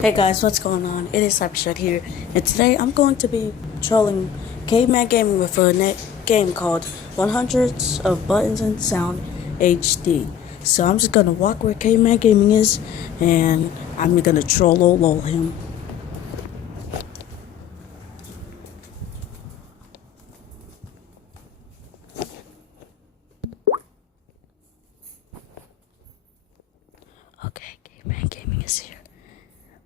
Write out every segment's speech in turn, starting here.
Hey guys, what's going on? It is Cybershot here, and today I'm going to be trolling Caveman Gaming with a game called 100s of Buttons and Sound HD. So I'm just gonna walk where Caveman Gaming is, and I'm gonna troll him. Okay, Caveman Gaming is here.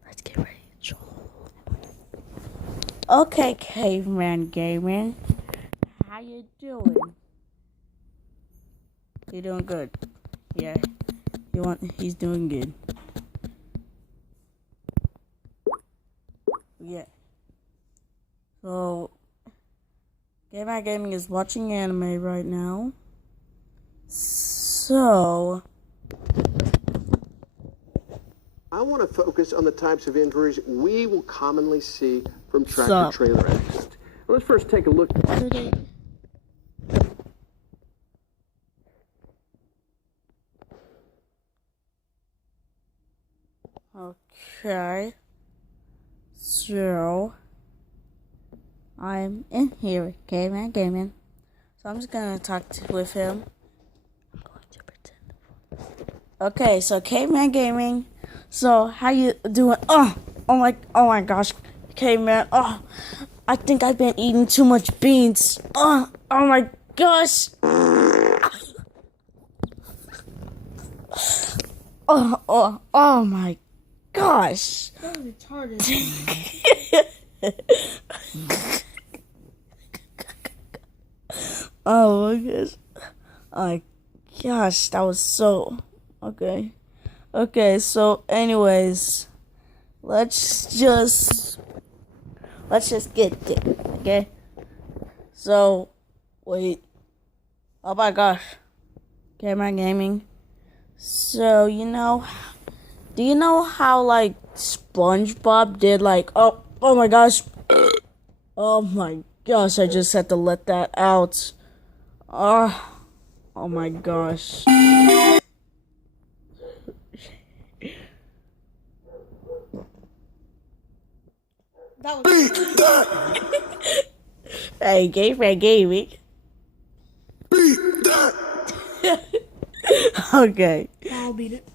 Let's get ready to troll. Okay, Caveman Gaming, how you doing? You doing good? Yeah, he's doing good. Yeah. So, Caveman Gaming is watching anime right now. So, I want to focus on the types of injuries we will commonly see from tractor-trailer accidents. Let's first take a look. Okay. So, I'm in here with Caveman Gaming. So I'm just gonna talk with him. I'm going to pretend. Okay, so Caveman Gaming. So how you doing? Oh my gosh, Caveman. Oh, I think I've been eating too much beans. Oh my gosh. Oh my gosh. That was retarded. Oh my gosh. Oh my gosh, that was so okay. Okay, so anyways, let's just get it, okay? So wait. Oh my gosh. Caveman Gaming. So do you know how like SpongeBob did like oh my gosh. Oh my gosh, I just had to let that out. Oh my gosh. That was Hey, Caveman Gaming. Okay. I'll beat it.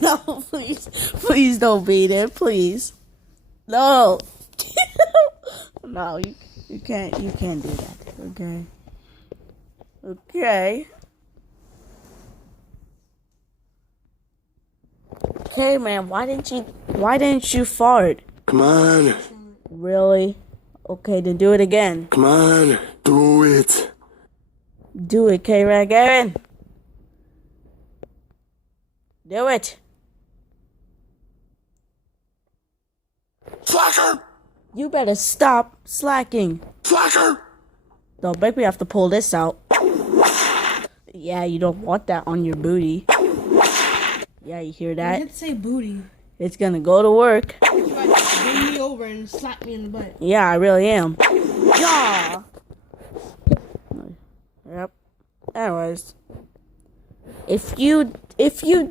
No, please don't beat it, please. No. No, you can't do that. Okay. Okay, man, why didn't you fart? Come on. Really? Okay, then do it again. Come on. Do it. Do it, Caveman Gaming. Do it. Slacker. You better stop slacking. Slacker. Don't make me have to pull this out. Yeah, you don't want that on your booty. Yeah, you hear I that? did say booty. It's gonna go to work. You guys bring me over and slap me in the butt. Yeah, I really am. Yeah. Yep. Anyways, if you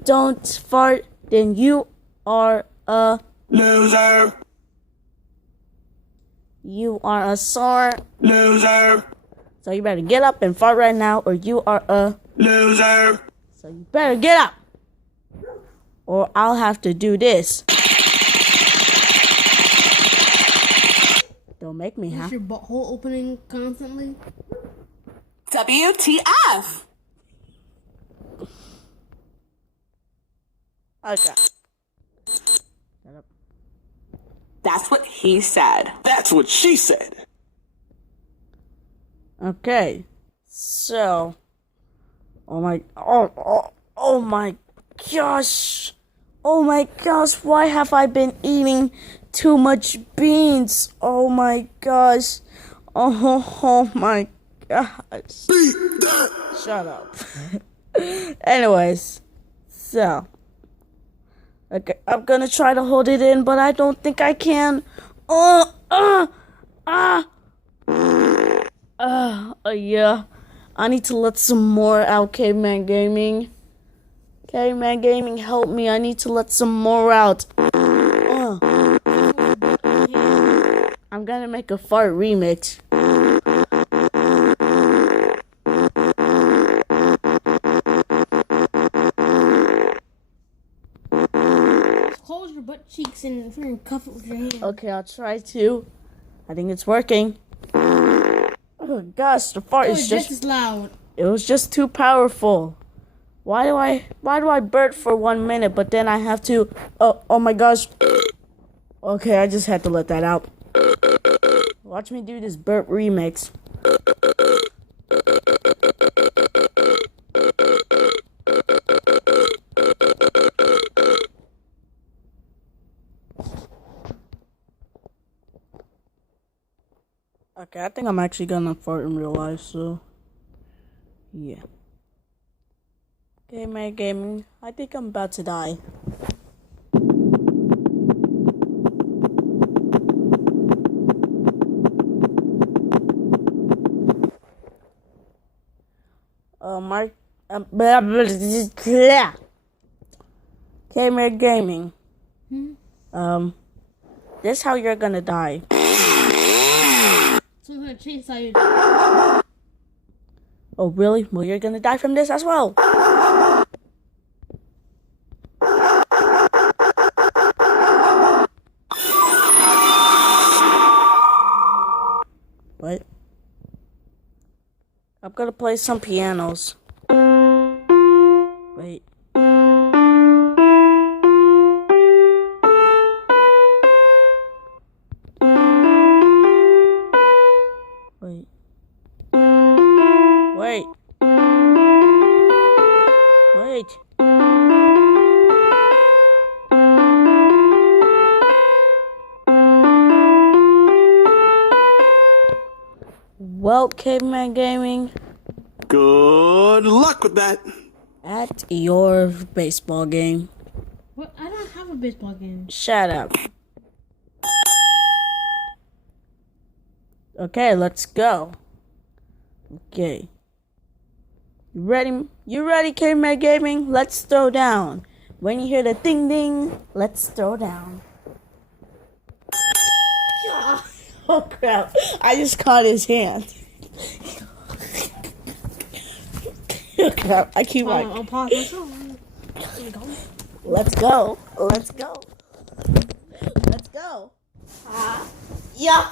don't fart, then you are a Loser. sore. Loser. So you better get up and fart right now, or you are a Loser. So you better get up, or I'll have to do this. Don't make me, huh? Is your butthole opening constantly? WTF? Okay. Shut up. That's what he said. That's what she said. Okay. So. Oh my gosh. Oh my gosh. Why have I been eating too much beans? Oh my gosh. Oh my gosh. Shut up. Anyways. So. Okay, I'm gonna try to hold it in, but I don't think I can. Yeah. I need to let some more out, Caveman Gaming. Caveman Gaming, help me. I need to let some more out. I'm gonna make a fart remix. Close your butt cheeks and freaking cuff it with your hand. Okay, I'll try to. I think it's working. Oh gosh, the fart is just just as loud. it was just too powerful. Why do I burp for 1 minute, but then I have to oh my gosh. Okay, I just had to let that out. Watch me do this burp remix. Okay, I think I'm actually gonna fart in real life, so yeah. Okay, man, gaming. I think I'm about to die. Mark. Blah, blah, blah. Okay, man, gaming. This is how you're gonna die. So I'm gonna chainsaw you. Oh, really? Well, you're gonna die from this as well. What? I'm gonna play some pianos. Wait. Wait. Wait. Wait. Well, Caveman Gaming, Good luck with that. at your baseball game. What? I don't have a baseball game. Shut up. Okay, let's go. Okay. You ready? You ready, Caveman Gaming? Let's throw down. When you hear the ding ding, let's throw down. Oh crap, I just caught his hand. Oh crap, I keep like, I'll pause myself. let's go, let's go. Let's go. Yeah.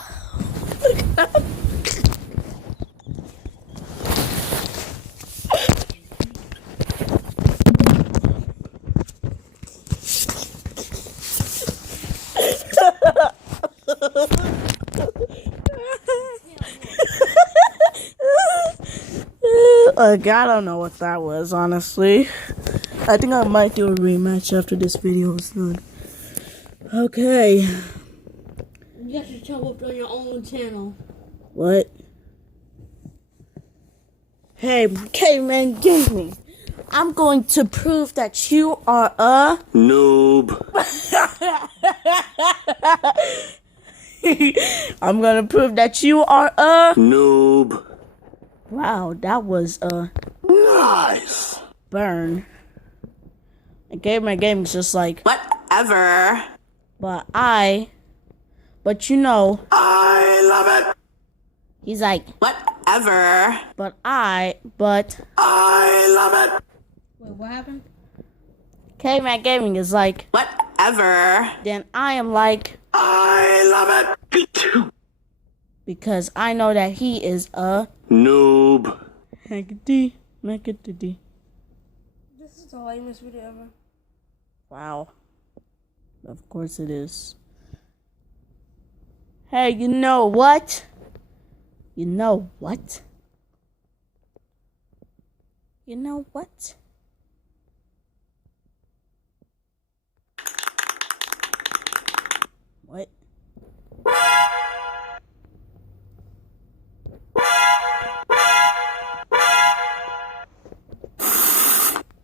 I don't know what that was, honestly. I think I might do a rematch after this video is done. Okay. You got your toe up on your own channel. What? Hey, Caveman Gaming. I'm going to prove that you are a Noob. I'm gonna prove that you are a Noob. Wow, that was a Nice. burn. And Caveman Gaming's just like, Whatever. but you know, I love it. he's like, Whatever. but I love it. Wait, what happened? Caveman Gaming is like, Whatever. then I am like, I love it. because I know that he is a Noob. Hackety, mackety. This is the lamest video ever. Wow. Of course it is. Hey, you know what? You know what? You know what? What?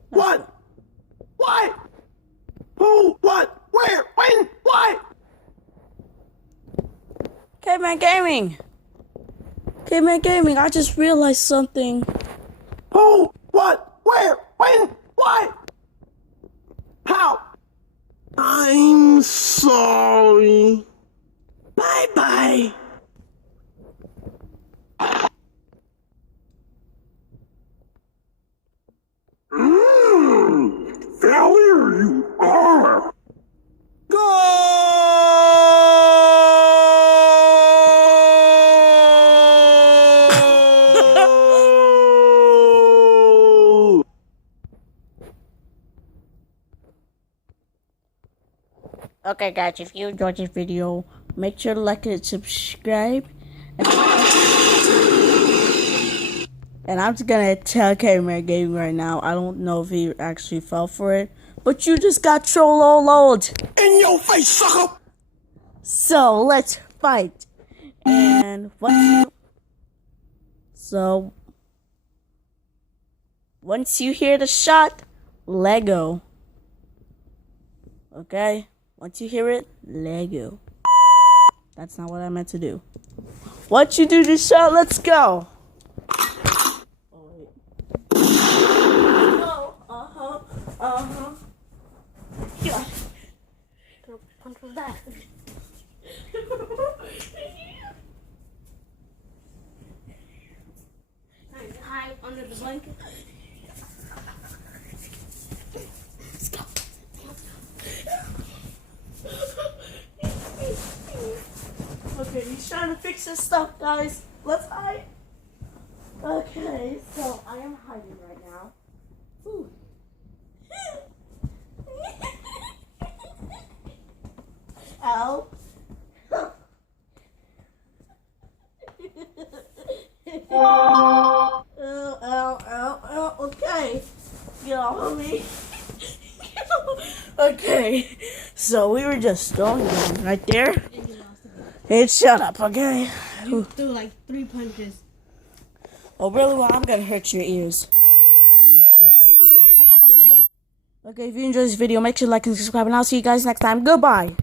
What? Why? Who? What? Where? When? Why? Caveman Gaming! Caveman Gaming, I just realized something. Who? What? Where? When? Why? How? I'm sorry. Bye-bye. Failure you are! Goal! Okay, guys, if you enjoyed this video, make sure to like and subscribe. And I'm just gonna tell Caveman Gaming right now. I don't know if he actually fell for it, but you just got trolled. In your face, sucker! So let's fight. And once you hear the shot, Lego. Okay? Once you hear it, Lego. That's not what I meant to do. Once you do the shot, let's go. Yeah. Punch was that? Hide under the blanket. Let's go. Okay, he's trying to fix his stuff, guys. Let's hide. Okay, so I am hiding right now. Ooh. Ow. Ow. Okay. Get off of me. Okay. So we were just throwing down right there. And you lost it. Hey, shut up, okay? You threw like 3 punches. Oh, really? Well, I'm gonna hurt your ears. Okay, if you enjoyed this video, make sure to like and subscribe, and I'll see you guys next time. Goodbye.